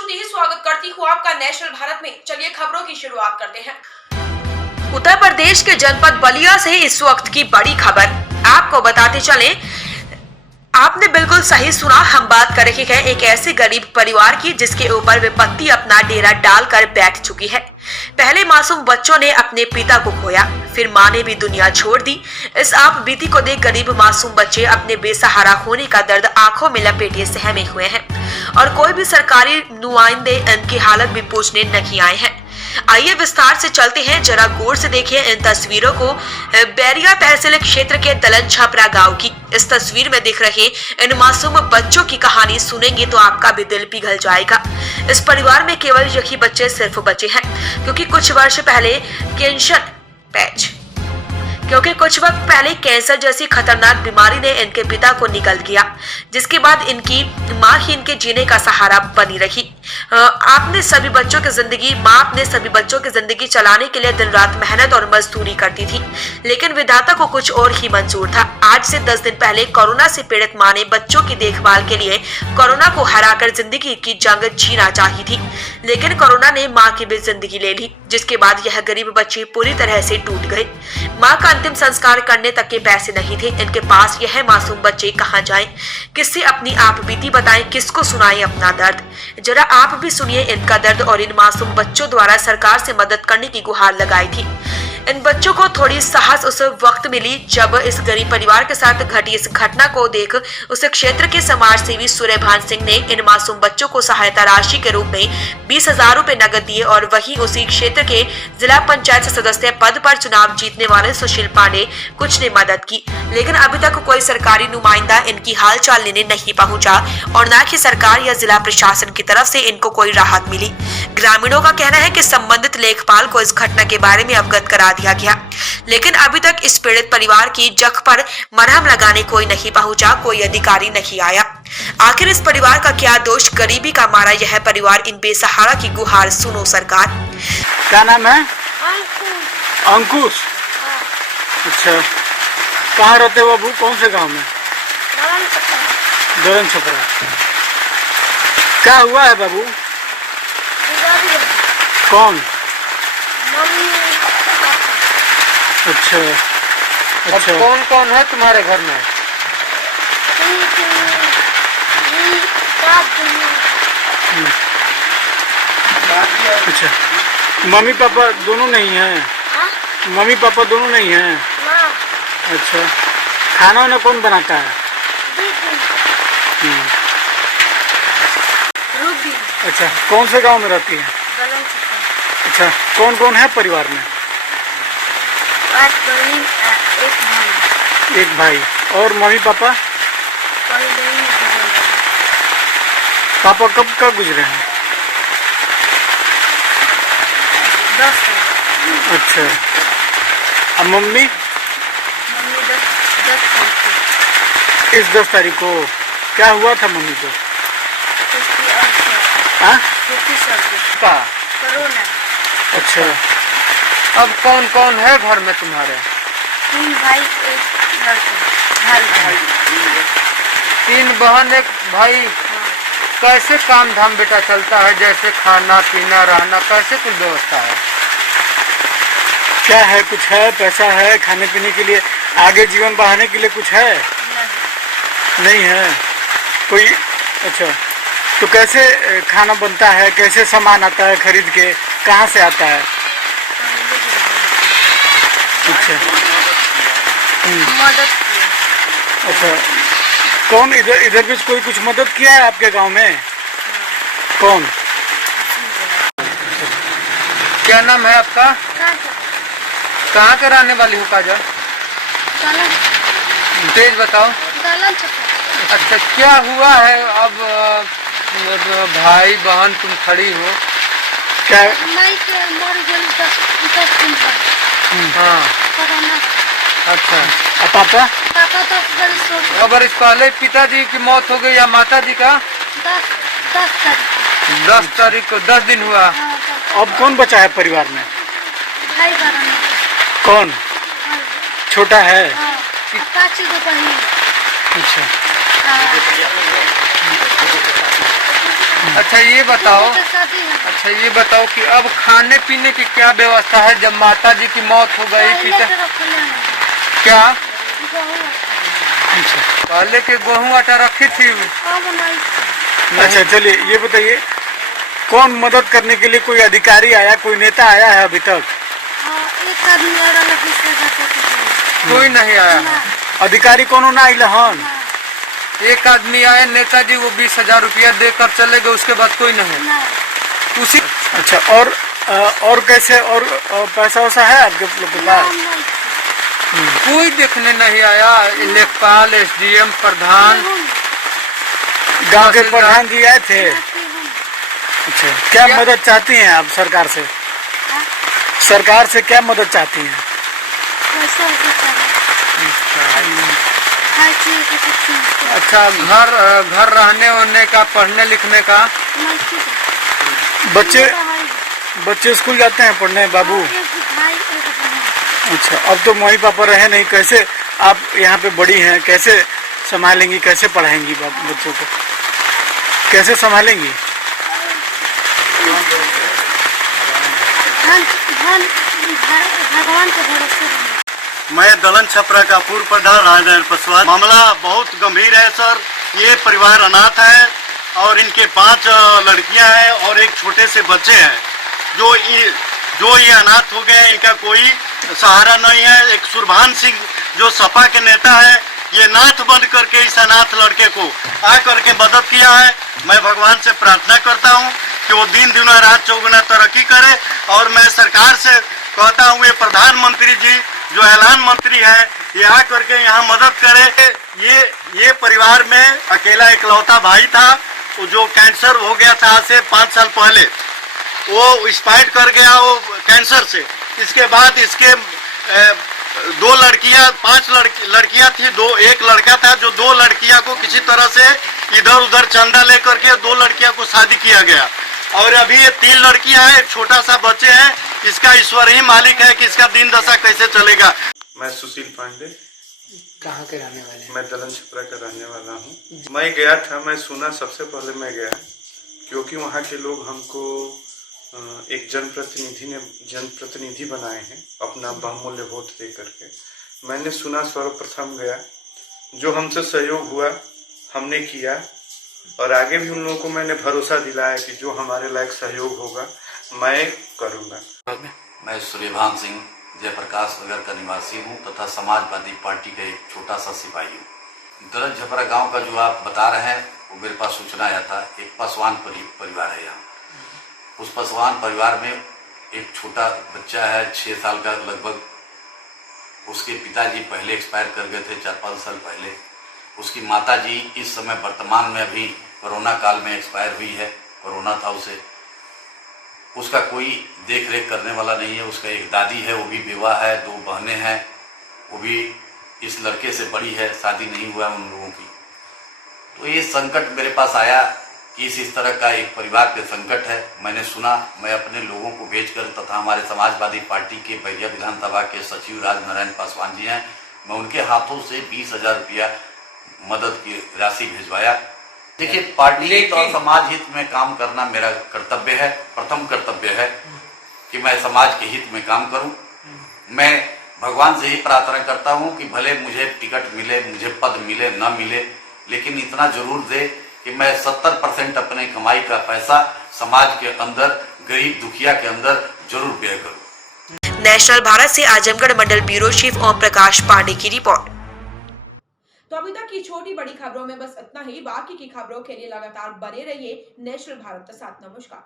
श्रुति ही स्वागत करती हूँ आपका नेशनल भारत में। चलिए खबरों की शुरुआत करते हैं। उत्तर प्रदेश के जनपद बलिया से इस वक्त की बड़ी खबर आपको बताते चलें। आपने बिल्कुल सही सुना, हम बात कर रहे हैं एक ऐसे गरीब परिवार की जिसके ऊपर विपत्ति अपना डेरा डालकर बैठ चुकी है। पहले मासूम बच्चों ने अपने पिता को खोया, फिर माँ ने भी दुनिया छोड़ दी। इस आप बीती को देख गरीब मासूम बच्चे अपने बेसहारा होने का दर्द आंखों में लपेटे सहमे हुए हैं और कोई भी सरकारी नुमाइंदे इनकी हालत भी पूछने नहीं आए हैं। आइए विस्तार से चलते हैं, जरा गौर से देखिए इन तस्वीरों को। बैरिया तहसील क्षेत्र के दलन छपरा गांव की इस तस्वीर में दिख रहे इन मासूम बच्चों की कहानी सुनेंगे तो आपका भी दिल पिघल जाएगा। इस परिवार में केवल यही बच्चे सिर्फ बचे हैं क्योंकि कुछ वक्त पहले कैंसर जैसी खतरनाक बीमारी ने इनके पिता को निगल गया, जिसके बाद इनकी माँ ही इनके जीने का सहारा बनी रही। माँ अपने सभी बच्चों की जिंदगी चलाने के लिए दिन रात मेहनत और मजदूरी करती थी, लेकिन विधाता को कुछ और ही मंजूर था। आज से 10 दिन पहले कोरोना से पीड़ित माँ ने बच्चों की देखभाल के लिए कोरोना को हराकर जिंदगी की जंग जीना चाही थी, लेकिन कोरोना ने माँ की भी जिंदगी ले ली, जिसके बाद यह गरीब बच्चे पूरी तरह से टूट गए। माँ का अंतिम संस्कार करने तक के पैसे नहीं थे इनके पास। यह मासूम बच्चे कहाँ जाएं? किससे अपनी आप बीती बताएं? किसको सुनाएं अपना दर्द? जरा आप भी सुनिए इनका दर्द और इन मासूम बच्चों द्वारा सरकार से मदद करने की गुहार लगाई थी। इन बच्चों को थोड़ी साहस उस वक्त मिली जब इस गरीब परिवार के साथ घटी इस घटना को देख उस क्षेत्र के समाज सेवी सूर्यभान सिंह ने इन मासूम बच्चों को सहायता राशि के रूप में 20,000 रुपए नगद दिए और वहीं उसी क्षेत्र के जिला पंचायत सदस्य पद पर चुनाव जीतने वाले सुशील पांडे कुछ ने मदद की, लेकिन अभी तक कोई सरकारी नुमाइंदा इनकी हालचाल लेने नहीं पहुंचा और न ही सरकार या जिला प्रशासन की तरफ से इनको कोई राहत मिली। ग्रामीणों का कहना है कि संबंधित लेखपाल को इस घटना के बारे में अवगत करा दिया गया, लेकिन अभी तक इस पीड़ित परिवार की जख्म पर मरहम लगाने कोई नहीं पहुंचा, कोई अधिकारी नहीं आया। आखिर इस परिवार का क्या दोष? गरीबी का मारा यह परिवार इन बेसहारा की गुहार सुनो सरकार। क्या नाम है? अंकुश। अच्छा, कहाँ रहते हो बाबू? कौन से गांव में? दलन छपरा। क्या हुआ है बाबू? कौन? अच्छा अच्छा। कौन कौन है तुम्हारे घर में? अच्छा, मम्मी पापा दोनों नहीं हैं? मम्मी पापा दोनों नहीं हैं? अच्छा, खाना वाना कौन बनाता है? अच्छा, कौन से गांव में रहती है? अच्छा, कौन कौन है परिवार में? एक भाई। और मम्मी पापा? पापा कब कब गुजरे हैं? 10। अच्छा, अब मम्मी? 10 इस 10 तारीख को क्या हुआ था मम्मी को? कोरोना। अच्छा, अब कौन कौन है घर में तुम्हारे? 3 भाई 1 लड़का। 3 बहन 1 भाई। कैसे काम धाम बेटा चलता है? जैसे खाना पीना रहना कैसे कुछ व्यवस्था है? क्या है? कुछ है? पैसा है खाने पीने के लिए? आगे जीवन बढ़ाने के लिए कुछ है? नहीं है कोई। अच्छा, तो कैसे खाना बनता है? कैसे सामान आता है खरीद के? कहाँ से आता है? अच्छा, मदद किया। अच्छा, कौन इधर भी कोई कुछ मदद किया है आपके गांव में? कौन? क्या नाम है आपका? कहाँ के रहने वाली हो काजल? तेज बताओ। अच्छा, क्या हुआ है? अब भाई बहन तुम खड़ी हो, क्या? हाँ। अच्छा, अब पापा? खबर इस पहले पिताजी की मौत हो गई या माता जी का? 10 तारीख को 10 दिन हुआ। अब कौन बचा है परिवार में? भाई कौन? छोटा है? अच्छा। अच्छा ये बताओ, तो शादी है। अच्छा ये बताओ कि अब खाने पीने की क्या व्यवस्था है जब माता जी की मौत हो गई पहले पिता? तो रखले हैं। क्या गेहूं अच्छा पहले के गेहूं आटा रखी थी? कब बनाई? अच्छा, चलिए ये बताइए, कौन मदद करने के लिए, कोई अधिकारी आया, कोई नेता आया है अभी तक? हाँ, एक आदमी और अलग से जाते थे। कोई नहीं आया। ना, अधिकारी कोनो ना आइल हन? ना, एक आदमी आए नेताजी, वो 20,000 रुपया देकर चले गए, उसके बाद कोई नहीं। ना। उसी अच्छा, और कैसे, और पैसा वैसा है आपके लोग के पास? कोई देखने नहीं आया। लेखपाल, SDM, प्रधान, गांव के प्रधान जी आए थे? अच्छा, क्या क्या? मदद चाहती हैं आप सरकार से? सरकार से क्या मदद चाहती हैं? अच्छा घर रहने वहने का, पढ़ने लिखने का? बच्चे स्कूल जाते हैं पढ़ने बाबू? अच्छा, अब तो मम्मी पापा रहे नहीं, कैसे आप यहाँ पे बड़ी हैं, कैसे संभालेंगी, कैसे पढ़ाएंगी बच्चों को, कैसे संभालेंगी? भगवान के भरोसे। मैं दलन छपरा का पूर्व प्रधान राजेंद्र पासवान। मामला बहुत गंभीर है सर। ये परिवार अनाथ है और इनके 5 लड़कियां हैं और एक छोटे से बच्चे हैं जो ये अनाथ हो गए हैं। इनका कोई सहारा नहीं है। एक सुरभान सिंह जो सपा के नेता है, ये नाथ बंद करके इस अनाथ लड़के को आ करके मदद किया है। मैं भगवान से प्रार्थना करता हूँ कि वो दिन दुना रात चौगुना तरक्की करे। और मैं सरकार से कहता हूँ, ये प्रधानमंत्री जी जो ऐलान मंत्री है, ये आ करके यहाँ मदद करे। ये परिवार में अकेला इकलौता भाई था, वो जो कैंसर हो गया था आज से 5 साल पहले, वो एक्सपायर कर गया वो कैंसर से। इसके बाद इसके 2 लड़कियां, 5 लड़कियां थी, एक लड़का था, जो 2 लड़कियां को किसी तरह से इधर उधर चंदा लेकर के 2 लड़कियां को शादी किया गया। और अभी ये 3 लड़कियां हैं, एक छोटा सा बच्चे हैं। इसका ईश्वर ही मालिक है कि इसका दिन दशा कैसे चलेगा। मैं सुशील पांडे, कहाँ के रहने वाले हैं? मैं दलन छपरा का रहने वाला हूँ। मैं गया था, मैं सुना, सबसे पहले मैं गया क्योंकि वहाँ के लोग हमको एक जनप्रतिनिधि बनाए हैं अपना बहुमूल्य वोट दे करके। मैंने सुना, सर्वप्रथम गया, जो हमसे सहयोग हुआ हमने किया और आगे भी उन लोगों को मैंने भरोसा दिलाया कि जो हमारे लायक सहयोग होगा मैं करूँगा। मैं सूर्यभान सिंह जयप्रकाश नगर का निवासी हूँ तथा समाजवादी पार्टी का एक छोटा सा सिपाही हूँ। दलन छपरा गांव का जो आप बता रहे हैं, वो मेरे पास सूचना आया था। एक पासवान परिवार है यहाँ। उस पासवान परिवार में एक छोटा बच्चा है, 6 साल का लगभग। उसके पिताजी पहले एक्सपायर कर गए थे 4-5 साल पहले। उसकी माताजी इस समय वर्तमान में अभी कोरोना काल में एक्सपायर हुई है, कोरोना था उसे। उसका कोई देख रेख करने वाला नहीं है। उसका एक दादी है, वो भी विवाह है, 2 बहनें हैं, वो भी इस लड़के से बड़ी है, शादी नहीं हुआ उन लोगों की। तो ये संकट मेरे पास आया कि इस तरह का एक परिवार के संकट है। मैंने सुना, मैं अपने लोगों को भेजकर तथा हमारे समाजवादी पार्टी के बैरिया विधानसभा के सचिव राजनारायण पासवान जी हैं, मैं उनके हाथों से 20,000 रुपया मदद की राशि भिजवाया। देखिए, पार्टी और समाज हित में काम करना मेरा कर्तव्य है, प्रथम कर्तव्य है कि मैं समाज के हित में काम करूं। मैं भगवान से ही प्रार्थना करता हूं कि भले मुझे टिकट मिले, मुझे पद मिले न मिले, लेकिन इतना जरूर दे कि मैं 70% अपने कमाई का पैसा समाज के अंदर, गरीब दुखिया के अंदर जरूर व्यय करूं। नेशनल भारत से आजमगढ़ मंडल ब्यूरो चीफ ओम प्रकाश पांडे की रिपोर्ट। तो अभी तक की छोटी बड़ी खबरों में बस इतना ही। बाकी की खबरों के लिए लगातार बने रहिए नेशनल भारत के साथ। नमस्कार।